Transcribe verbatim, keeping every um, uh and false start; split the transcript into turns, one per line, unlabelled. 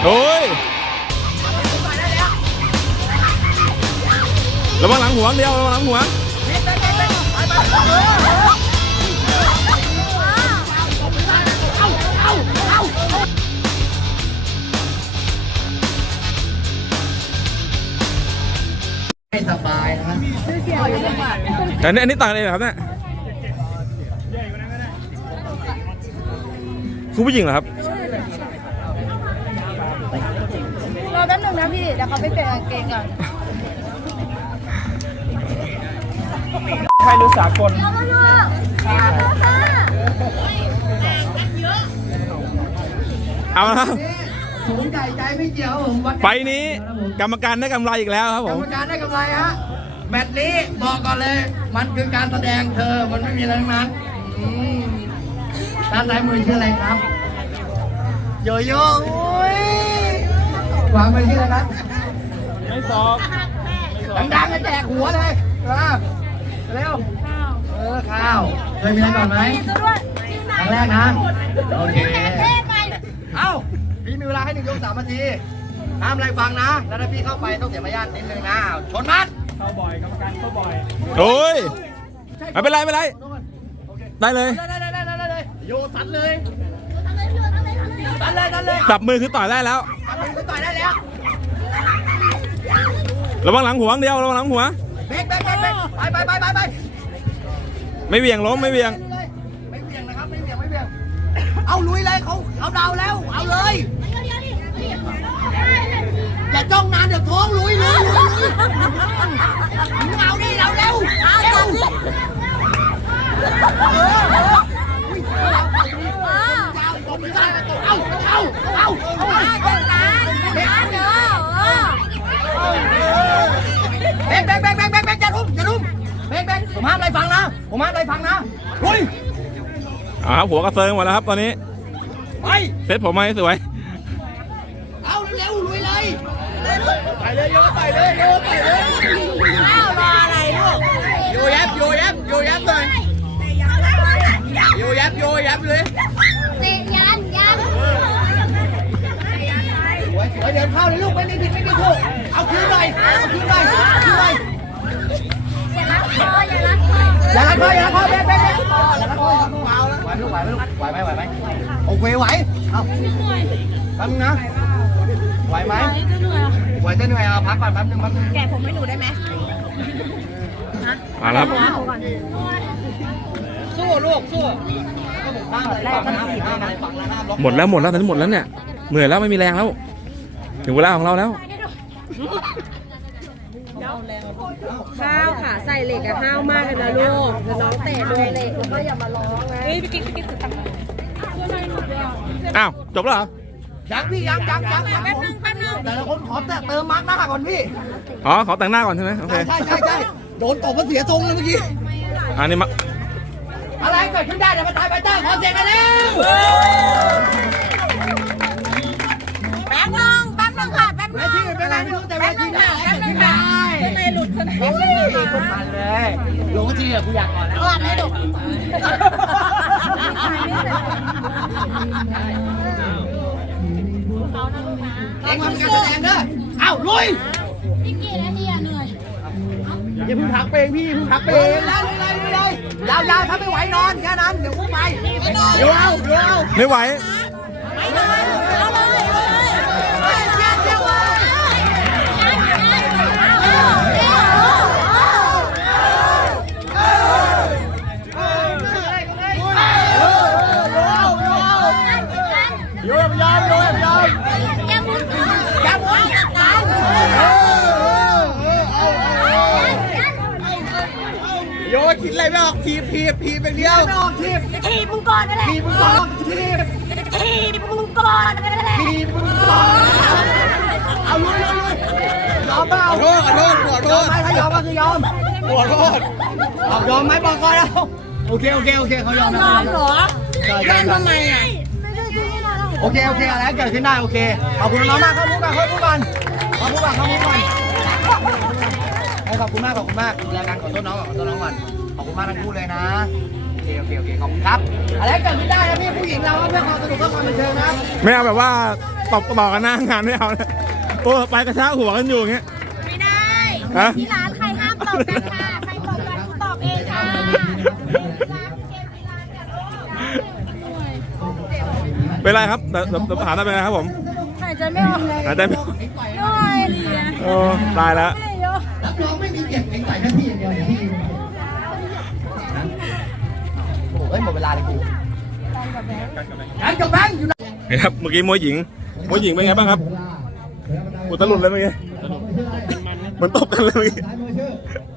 โอ้ยระวังหลังหัวเดียวระวังหลังหัว
ไม่สบายนะ
แต่นี่อันนี้ต่างเลยเหรอครับเนี่ยคุณผู้หญิงเหรอครับ
รอแป๊บนึงนะพี่เดี๋ยวเขาไปเปลี่ยนกางเกงก่อน
ใครรู้สากลเอาละ
สูงใหญ่ใจไม่เกี่ยวผม
ไฟนี้กรรมการได้กำไรอีกแล้วครับผ
กร
ม
รมการได้กำไรฮะแมตช์นี้บอกก่อนเลยมันคือการแสดงเธอมันไม่มีอะไรทั้งนั้นด้านซ้ายมือชื่ออะไรครับโยโย่วางไปชื่ออะไรครับ
ไม่สอบ
ดังๆก็แจกหัวเลยเร็วเออข้าวเคยมีอะไรก่อนไหมครั้งแรกนะโอเคเอ้าพี่มีเวลาให้หนึ่งยกสามนาทีห้ามอะไรฟังนะแล้วถ้าพี่เข้าไปต้องเสียมารยาทนิดนึงนะชนมัด
เข้าบ่อยกรรมการเข้าบ่อยโอ้ยไม่เป็นไรไม่เป็นไรได้เลย
ได้ได้ได้ได้เลยโยสันเลยสันเลยสันเลย
จับมือคือต่อยได้แล้ว
จับมือคือต่อยได้แล้ว
ระวังหลังหัวเดียวระวังหลังหัว
เบรกเบรกเบรกไปไปไปไปไป
ไม่เวียงล้มไม่เวียง
ไม่เวียงนะครับไม่เวียงไม่เวียงเอาลุยเลยเขาเขาดาวแล้วเอาเลยอย่าจ้องนานเดี๋ยวท้องลุยลุยลุยลุยเอาดิเราเร็วเร็วเอาเอาเอาเบรกเบรกเบรกเบรกเบรกเบรกอย่าทุ่มอย่าทุ่มเบรกเบรกผมห้ามอะไรฟังนะผมห้ามอะไรฟังนะลุย
อ่าหัวกระเซิงหมดแล้วครับตอนนี้
ไป
เซตผมมาให้สวย
เอาเร็วลุยเลยไปเลยโยไปเลยโยไปเลย
อ้าวรออะไรลูก
โยยับโยยับโยยับเลยโยยับโยยับเลย
เตะยันยัน
สวยสวยเดินเข้าเลยลูกไม่มีผิดไม่มีถูกเอาคืนหน่อยเอาคืนหน่อยเอาคืนหน่อย
อย่ารักพ่ออย่ารักพ่อ
อย่ารักพ่ออย่ารักพ่อแบ๊ะแบ๊ะแบ๊ะอย่ารักพ่อเมาแล้วไหวไหมลูกไหวไหมลูกไหวไหมไหวไหมโอเคไหวเอาแป๊บนึงนะไหวไหมไหวจะเหนื่อยเอาพักก่อนแป๊บนึงแป๊บนึง
แกะผมให้หนูได้ไหม
มาแล้ว
สู้ลูกสู้
หมดแล้วหมดแล้วตอนนี้หมดแล้วเนี่ยเหนื่อยแล้วไม่มีแรงแล้วถึงเวลาของเราแล้ว
ข้าวค่ะใส่เหล็กอะห้าวมากเลยนะลูกแล้วน้องเตะด้วยเหล็กแล้วก็อย่ามาร้องนะเฮ้ยไปกินไปกินสุดตังค์
อ้าวจบแล้วเหรอ
ยังพี่ยังยังยังแป๊บนึงแป๊บนึงแต่ละคนขอเติมมาร์กหน้าก่อนพี่
อ๋อขอแต่งหน้าก่อนใช่ไหมโอเค
ใช่ใช่ใช่โดนตบมาเสียทรงเลยเมื่อกี้
อันนี้มา
อะไรเกิดขึ้นได้เดี๋ยวมาตายไปเต้าขอเสียงกันแล้ว
แป๊บนึงแป๊บนึงค่ะแป๊บนึง
เวทีเป็นไรไม่รู้แต่เวทีเนี่ยเกิดขึ้นได้
ข้างในหลุดข้างใน
หลุดคนมันเลยลงทีอะกูอยากก่อนแล้ว
ก่อนให้ดู
เองทำการแสดงเด้อเอ้าลุย
พี่กี่นาทีอะเหนื่อย
อย่าเพิ่งพักเปงพี่เพิ่งพักเปงเลยเลยเลยยาวยาวถ้าไม่ไหวนอนแค่นั้นเดี๋ยวอุ้มไปเดี๋ยวเอาเดี๋ยวเอา
ไม่ไหว
ไม่นอนเอาเลย
โยมยอมโยมยอม
อย่ามุน
อย่ามุนโยคิดอะไรไม่ออกทีบทีบทีบเป็นเดียวไม่ออกทีบ
ทีบมึงก่อนนั่นแหละ
ทีบมึงก่อนทีบ
ทีบมึงก่อนนั่นแหละ
ทีบมึงก่อนเอาลุยลุยยอมเปล่าขอโทษขอโทษขอโทษไม่ถ้ายอมก็คือยอมขอโทษเอายอมไหมบอกก่อนแล้วโอเคโอเคโอเคเขายอม
ยอมเหรอแย่ทำไมอ่ะ
โอเคโอเคอะไรเกิดขึ้นได้โอเคขอบคุณน้องมากเข้ามุกกันเข้ามุกกันเข้ามุกกันเข้ามุกกันขอบคุณมากขอบคุณมากดูแลกันขอโทษน้องขอโทษน้องก่อนขอบคุณมากทั้งคู่เลยนะโอเคโอเคโอเคขอบคุณครับอะไรเกิดขึ้นได้นะพี่ผู้หญิงเราเพื่อความสนุกเพื่อความบันเทิงนะ
ไม่เอาแบบว่าตบต่อกันหน้างานไม่เอานะโอ้ไปกระชากหัวกันอยู่อย่างเงี้ย
ไม่ได้
ฮะ
ที่ร้านใครห้ามตอบกันค่ะใครตอบกันกูตอบเองค่ะ
เป็นไรครับเดี๋ยวเดี๋ยวเดี๋ยวถามได้เป็นไรครับผม
หายใจไม่ออกเลย
หายใจไม่ออก
หน่อย
โอ้ตายแล้ว
ไม่เยอะ
รับรองไม่มีเก็บเองใส่หน้าที่อย่างเดียวเดี๋ยวพี่โอ้โหเฮ้ยหมดเวลาเลยกูการกับแบงค์อยู่ไหน
นี่ครับเมื่อกี้มวยหญิงมวยหญิงเป็นไงบ้างครับอุตลุดเลยเมื่อกี้เหมือนตบกันเลยเมื่อกี้
สายมือชื่อ